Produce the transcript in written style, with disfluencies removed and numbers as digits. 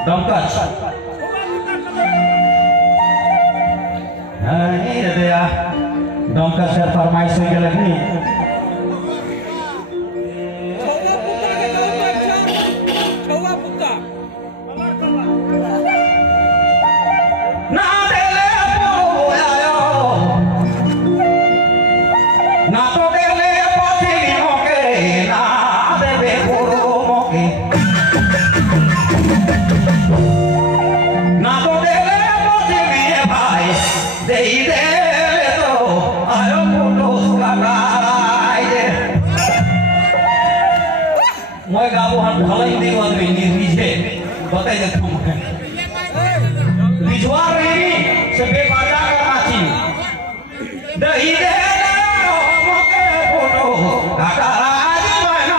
Dongkas. Nah ini ada ya dongkas reformasi lagi. Coba buka. Nah telepon ayo. Nah to telepon sini oke. Nah telepon oke. Nah to telepon sini baik. Dei to ayo putus lakai deh. Moi gabuhan khalai di wan ini bije. Batai dah tuh. Dijual ini sebagai pada kacing. Dei to moke putus lakai di mana?